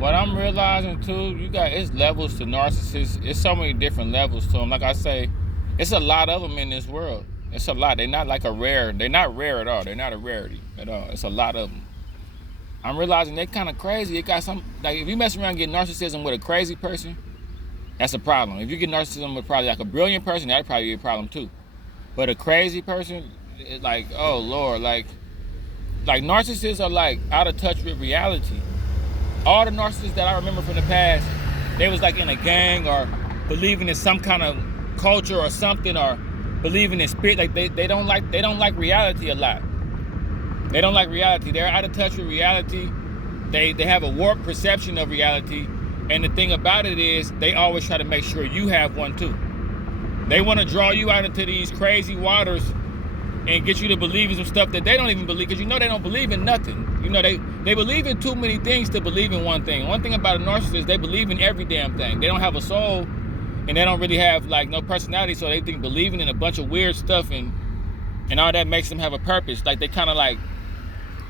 what I'm realizing too, it's levels to narcissists. It's so many different levels to them. Like I say, it's a lot of them in this world. It's a lot. They're not like they're not rare at all. They're not a rarity at all. It's a lot of them. I'm realizing they're kind of crazy. It got some, like if you mess around and get narcissism with a crazy person, that's a problem. If you get narcissism with probably like a brilliant person, that'd probably be a problem too. But a crazy person, it's like, oh Lord, like narcissists are like out of touch with reality. All the narcissists that I remember from the past, they was like in a gang or believing in some kind of culture or something, or believing in spirit. Like they don't like reality a lot. They don't like reality. They're out of touch with reality. They have a warped perception of reality. And the thing about it is, they always try to make sure you have one too. They want to draw you out into these crazy waters and get you to believe in some stuff that they don't even believe, because you know they don't believe in nothing. You know, they believe in too many things to believe in one thing. One thing about a narcissist, they believe in every damn thing. They don't have a soul, and they don't really have like no personality, so they think believing in a bunch of weird stuff and all that makes them have a purpose. Like they kind of like,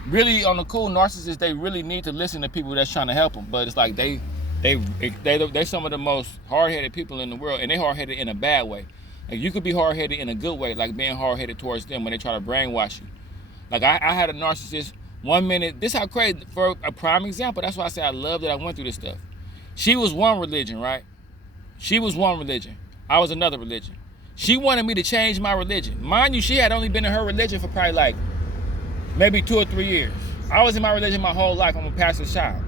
really on the cool narcissists, they really need to listen to people that's trying to help them. But it's like they're some of the most hard-headed people in the world, and they're hard-headed in a bad way. Like you could be hard-headed in a good way, like being hard-headed towards them when they try to brainwash you. Like I had a narcissist 1 minute. This how crazy, for a prime example. That's why I say I love that I went through this stuff. She was one religion, right? She was one religion. I was another religion. She wanted me to change my religion. Mind you, she had only been in her religion for probably like maybe 2 or 3 years. I was in my religion my whole life. I'm a pastor's child.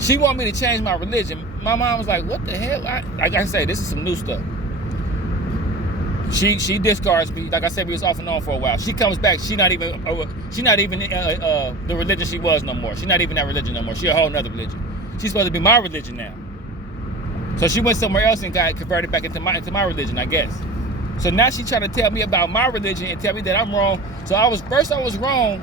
She wanted me to change my religion. My mom was like, what the hell? Like I say, this is some new stuff. She discards me. Like I said, we was off and on for a while. She comes back. She not even the religion she was no more. She's not even that religion no more. She a whole nother religion. She's supposed to be my religion now. So she went somewhere else and got converted back into my religion, I guess. So now she trying to tell me about my religion and tell me that I'm wrong. So I was wrong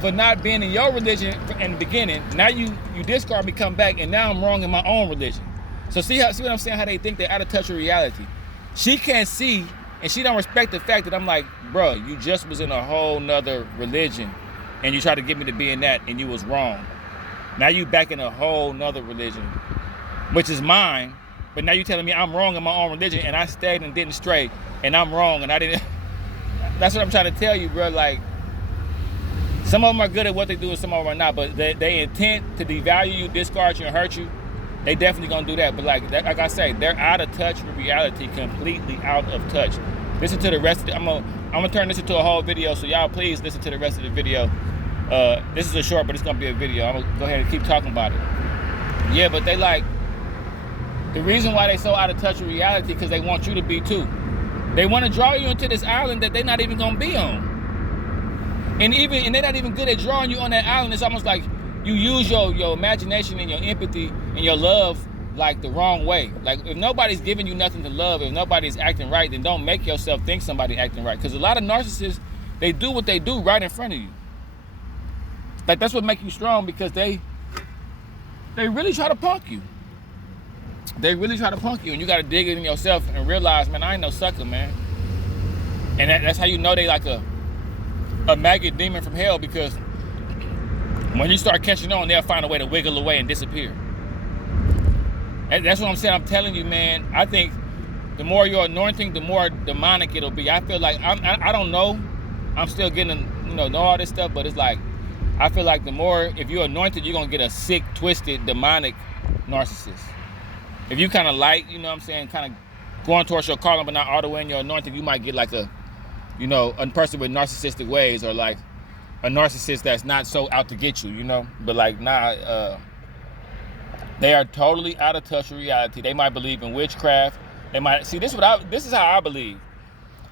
for not being in your religion in the beginning. Now you discard me, come back, and now I'm wrong in my own religion. So see what I'm saying? How they think they're out of touch with reality. She can't see, and she don't respect the fact that I'm like, bro, you just was in a whole nother religion, and you tried to get me to be in that, and you was wrong. Now you back in a whole nother religion, which is mine, but now you telling me I'm wrong in my own religion, and I stayed and didn't stray, and I'm wrong, and I didn't. That's what I'm trying to tell you, bro. Like, some of them are good at what they do, and some of them are not, but they intent to devalue you, discard you, and hurt you. They definitely gonna do that, but like I say, they're out of touch with reality, completely out of touch. Listen to the rest of it. I'm gonna turn this into a whole video, so y'all please listen to the rest of the video. This is a short, but it's gonna be a video. I'm gonna go ahead and keep talking about it. Yeah, but they like, the reason why they so out of touch with reality, because they want you to be too. They want to draw you into this island that they're not even gonna be on. And they're not even good at drawing you on that island. It's almost like you use your imagination and your empathy and your love like the wrong way. Like if nobody's giving you nothing to love, if nobody's acting right, then don't make yourself think somebody acting right. Because a lot of narcissists, they do what they do right in front of you. Like that's what makes you strong, because they really try to punk you. They really try to punk you, and you got to dig it in yourself and realize, man, I ain't no sucker, man. And that's how you know they like a maggot demon from hell, because when you start catching on, they'll find a way to wiggle away and disappear. And that's what I'm saying. I'm telling you, man, I think the more you're anointing, the more demonic it'll be. I feel like, I don't know. I'm still getting to know all this stuff, but it's like, I feel like the more, if you're anointed, you're going to get a sick, twisted, demonic narcissist. If you kind of light, you know what I'm saying, kind of going towards your calling, but not all the way in your anointing, you might get like a person with narcissistic ways, or like a narcissist that's not so out to get you, you know? But like, nah, they are totally out of touch with reality. They might believe in witchcraft. They might, see, this is how I believe.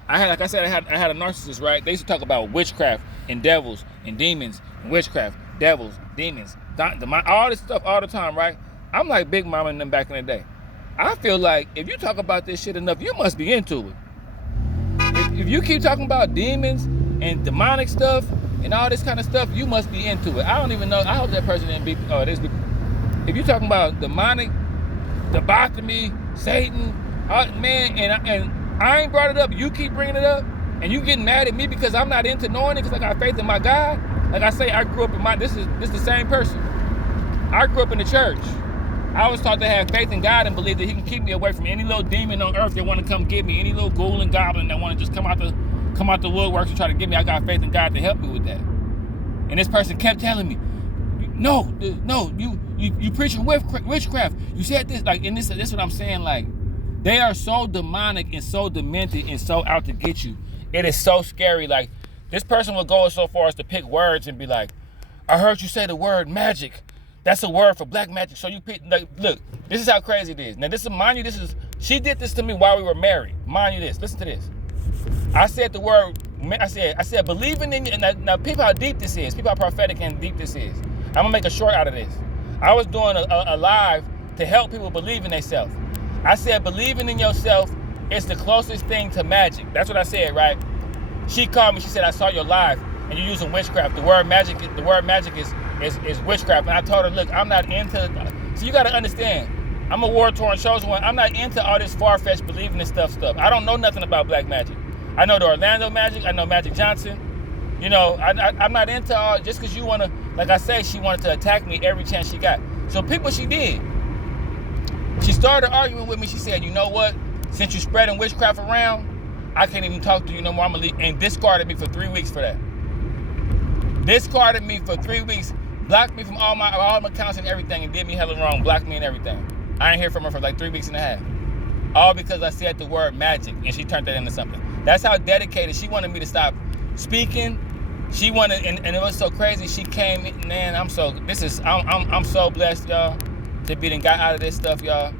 I had a narcissist, right? They used to talk about witchcraft and devils and demons and witchcraft, devils, demons, all this stuff all the time, right? I'm like Big Mama and them back in the day. I feel like if you talk about this shit enough, you must be into it. If you keep talking about demons and demonic stuff and all this kind of stuff, you must be into it. I don't even know. I hope that person didn't be. If you're talking about demonic, lobotomy, Satan, man, and I ain't brought it up, you keep bringing it up, and you getting mad at me because I'm not into knowing it, because I got faith in my God. Like I say, I grew up in this is the same person. I grew up in the church. I was taught to have faith in God and believe that he can keep me away from any little demon on earth that want to come get me, any little ghoul and goblin that want to just come out the woodworks and try to get me. I got faith in God to help me with that. And this person kept telling me, no, you preaching witchcraft. You said this, like, and this is what I'm saying, like, they are so demonic and so demented and so out to get you. It is so scary. Like, this person will go so far as to pick words and be like, I heard you say the word magic. That's a word for black magic. So you pick, like, look, this is how crazy it is. Now, this is, mind you, she did this to me while we were married. Mind you this, listen to this. I said the word, I said, believing in you. Now, people how deep this is. People how prophetic and deep this is. I'm gonna make a short out of this. I was doing a live to help people believe in themselves. I said, believing in yourself is the closest thing to magic. That's what I said, right? She called me, she said, I saw your live and you're using witchcraft. The word magic is witchcraft. And I told her, look, I'm not into, so you gotta understand, I'm a war-torn chosen one. I'm not into all this far-fetched believing in stuff. I don't know nothing about black magic. I know the Orlando Magic, I know Magic Johnson. You know, I'm not into all, just because you want to, like I say, she wanted to attack me every chance she got. So pick what she did. She started arguing with me. She said, you know what? Since you're spreading witchcraft around, I can't even talk to you no more. I'm going to leave. And discarded me for 3 weeks for that. Discarded me for 3 weeks. Blocked me from all my accounts and everything and did me hella wrong. Blocked me and everything. I ain't hear from her for like 3 weeks and a half. All because I said the word magic and she turned that into something. That's how dedicated. She wanted me to stop speaking. She wanted, and it was so crazy. She came in, man, I'm so blessed, y'all, to be got out of this stuff, y'all.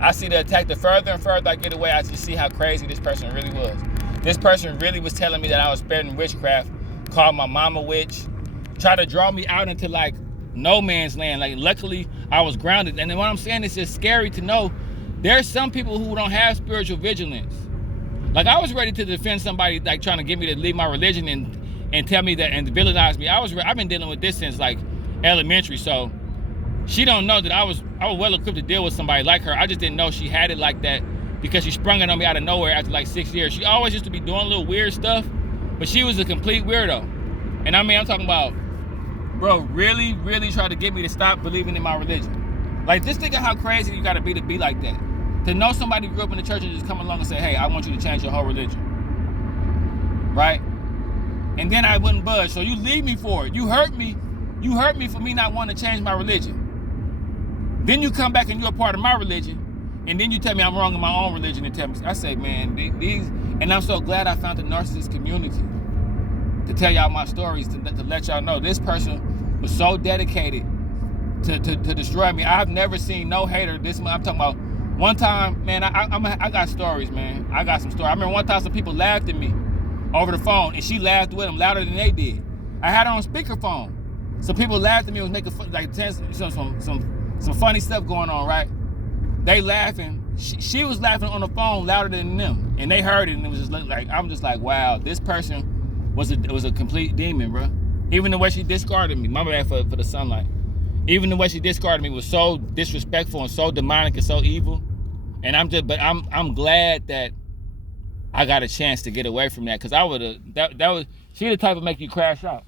I see the attack. The further and further I get away, I just see how crazy this person really was. This person really was telling me that I was spreading witchcraft, called my mama witch, tried to draw me out into like no man's land. Like, luckily I was grounded. And then what I'm saying is just scary to know there's some people who don't have spiritual vigilance. Like, I was ready to defend somebody like trying to get me to leave my religion and tell me that and villainize me. I've been dealing with this since like elementary, so she don't know that I was well equipped to deal with somebody like her. I just didn't know she had it like that because she sprung it on me out of nowhere after like 6 years. She always used to be doing little weird stuff, but she was a complete weirdo. And I mean, I'm talking about, bro, really, really tried to get me to stop believing in my religion. Like, just think of how crazy you gotta be to be like that. To know somebody who grew up in the church and just come along and say, hey, I want you to change your whole religion. Right? And then I wouldn't budge. So you leave me for it. You hurt me. You hurt me for me not wanting to change my religion. Then you come back and you're a part of my religion. And then you tell me I'm wrong in my own religion and tell me, I say, man, these, and I'm so glad I found the narcissist community to tell y'all my stories, to let y'all know this person was so dedicated to destroy me. I've never seen no hater this much. I'm talking about one time, man, I got stories, man. I got some stories. I remember one time some people laughed at me over the phone, and she laughed with them louder than they did. I had her on speakerphone. Some people laughed at me and was making fun, like some funny stuff going on, right? They laughing. She was laughing on the phone louder than them, and they heard it, and it was just like, I'm just like, wow, this person was a complete demon, bro. Even the way she discarded me, my bad for the sunlight. Even the way she discarded me was so disrespectful and so demonic and so evil. And I'm glad that I got a chance to get away from that, because she the type of make you crash out.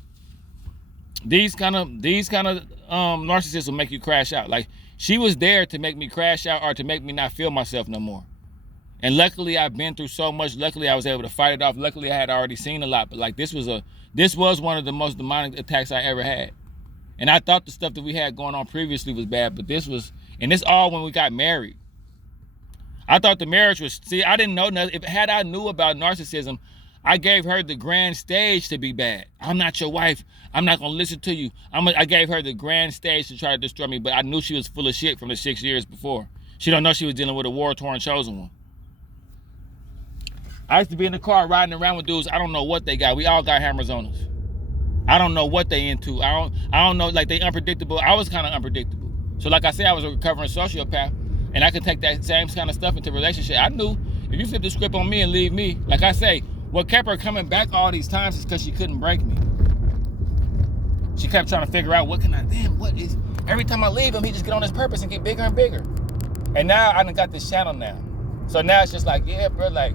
These kind of narcissists will make you crash out. Like, she was there to make me crash out or to make me not feel myself no more. And luckily I've been through so much. Luckily I was able to fight it off. Luckily I had already seen a lot. But like, this was one of the most demonic attacks I ever had. And I thought the stuff that we had going on previously was bad, but this all when we got married. I thought the marriage was, I didn't know nothing. Had I knew about narcissism, I gave her the grand stage to be bad. I'm not your wife. I'm not gonna listen to you. I gave her the grand stage to try to destroy me, but I knew she was full of shit from the 6 years before. She don't know she was dealing with a war-torn chosen one. I used to be in the car riding around with dudes. I don't know what they got. We all got hammers on us. I don't know what they into. I don't know, like, they unpredictable. I was kind of unpredictable. So like I said, I was a recovering sociopath, and I could take that same kind of stuff into a relationship. I knew if you flip the script on me and leave me, like I say, what kept her coming back all these times is because she couldn't break me. She kept trying to figure out every time I leave him, he just get on his purpose and get bigger and bigger. And now I done got this channel now. So now it's just like, yeah, bro, like,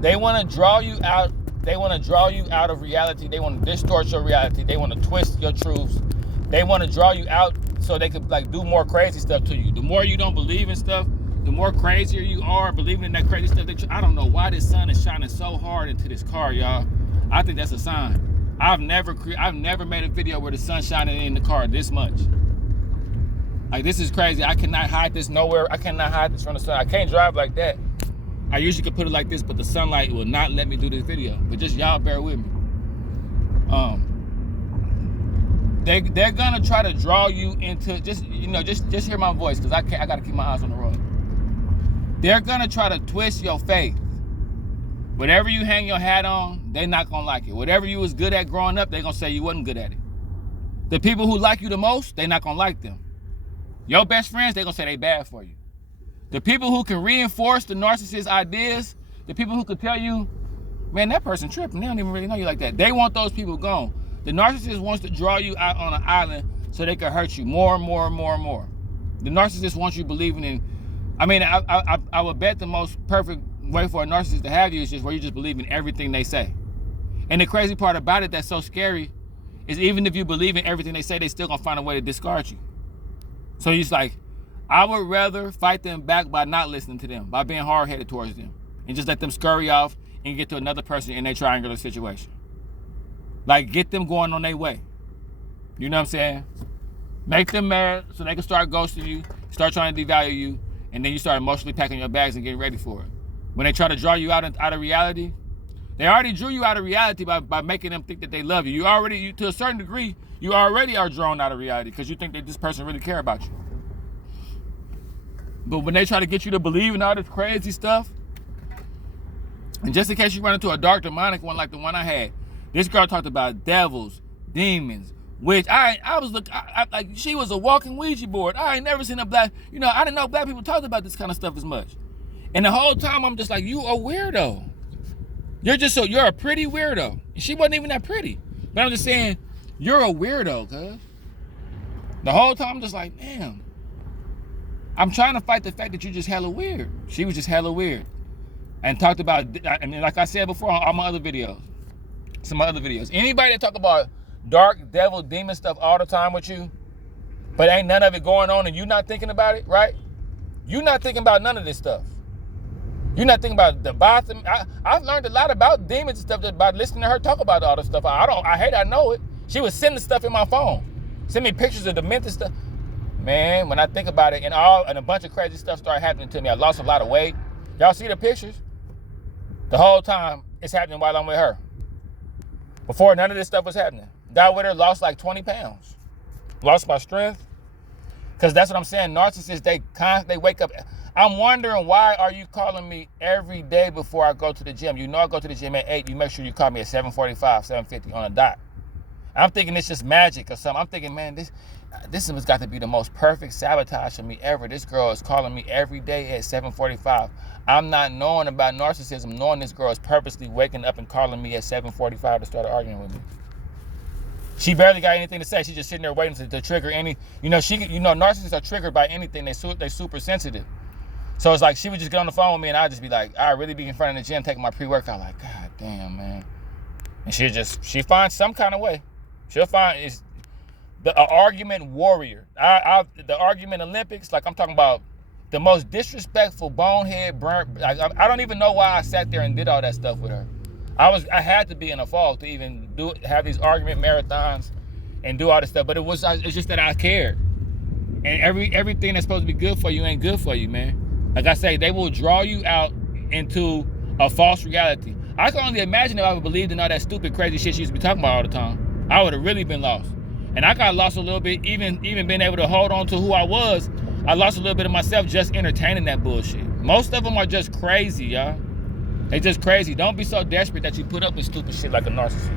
they want to draw you out. They want to draw you out of reality. They want to distort your reality. They want to twist your truths. They want to draw you out so they could like do more crazy stuff to you. The more you don't believe in stuff, the more crazier you are believing in that crazy stuff. I don't know why this sun is shining so hard into this car, y'all. I think that's a sign. I've never made a video where the sun's shining in the car this much. Like, this is crazy. I cannot hide this nowhere. I cannot hide this from the sun. I can't drive like that. I usually could put it like this, but the sunlight will not let me do this video. But just y'all bear with me. They're gonna try to draw you into just hear my voice, because I gotta keep my eyes on the road. They're gonna try to twist your faith. Whatever you hang your hat on, they're not gonna like it. Whatever you was good at growing up, they're gonna say you wasn't good at it. The people who like you the most, they're not gonna like them. Your best friends, they're gonna say they bad for you. The people who can reinforce the narcissist ideas, the people who could tell you, man, that person tripping, they don't even really know you like that. They want those people gone. The narcissist wants to draw you out on an island so they can hurt you more and more and more and more. The narcissist wants you believing in, I would bet the most perfect way for a narcissist to have you is just where you just believe in everything they say. And the crazy part about it that's so scary is even if you believe in everything they say, they still gonna find a way to discard you. So he's like, I would rather fight them back by not listening to them, by being hard-headed towards them, and just let them scurry off and get to another person in their triangular situation. Like, get them going on their way. You know what I'm saying? Make them mad so they can start ghosting you, start trying to devalue you, and then you start emotionally packing your bags and getting ready for it. When they try to draw you out of reality, they already drew you out of reality by making them think that they love you. You to a certain degree, you already are drawn out of reality because you think that this person really care about you. But when they try to get you to believe in all this crazy stuff, and just in case you run into a dark demonic one like the one I had, this girl talked about devils, demons, witch. Like, she was a walking Ouija board. I ain't never seen a black, I didn't know black people talked about this kind of stuff as much. And the whole time I'm just like, you a weirdo. You're a pretty weirdo. She wasn't even that pretty. But I'm just saying, you're a weirdo, cuz. The whole time I'm just like, damn. I'm trying to fight the fact that you're just hella weird. She was just hella weird. And talked about, like I said before on all my other videos, some other videos. Anybody that talk about dark, devil, demon stuff all the time with you, but ain't none of it going on and you not thinking about it, right? You not thinking about none of this stuff. You're not thinking about the bathroom. I've learned a lot about demons and stuff just by listening to her talk about all this stuff. I know it. She was sending stuff in my phone. Send me pictures of demented stuff. Man, when I think about it, and a bunch of crazy stuff started happening to me. I lost a lot of weight. Y'all see the pictures? The whole time it's happening while I'm with her. Before none of this stuff was happening. Got with her, lost like 20 pounds. Lost my strength. Because that's what I'm saying. Narcissists, they wake up. I'm wondering, why are you calling me every day before I go to the gym? You know I go to the gym at 8. You make sure you call me at 7:45, 7:50 on a dot. I'm thinking it's just magic or something. I'm thinking, man, this has got to be the most perfect sabotage for me ever. This girl is calling me every day at 7:45. I'm not knowing about narcissism, knowing this girl is purposely waking up and calling me at 7:45 to start arguing with me. She barely got anything to say. She's just sitting there waiting to trigger any, narcissists are triggered by anything. They're super sensitive. So it's like she would just get on the phone with me and I'd just be like, I'd really be in front of the gym taking my pre-workout, like, God damn, man. And she finds some kind of way. She'll find is the argument warrior. The argument Olympics, like I'm talking about the most disrespectful, bonehead, burnt. I don't even know why I sat there and did all that stuff with her. I had to be in a fog to even have these argument marathons and do all this stuff. But it's just that I cared. And everything that's supposed to be good for you ain't good for you, man. Like I say, they will draw you out into a false reality. I can only imagine if I would believed in all that stupid, crazy shit she used to be talking about all the time. I would have really been lost. And I got lost a little bit, even being able to hold on to who I was. I lost a little bit of myself just entertaining that bullshit. Most of them are just crazy, y'all. They just crazy. Don't be so desperate that you put up with stupid shit like a narcissist.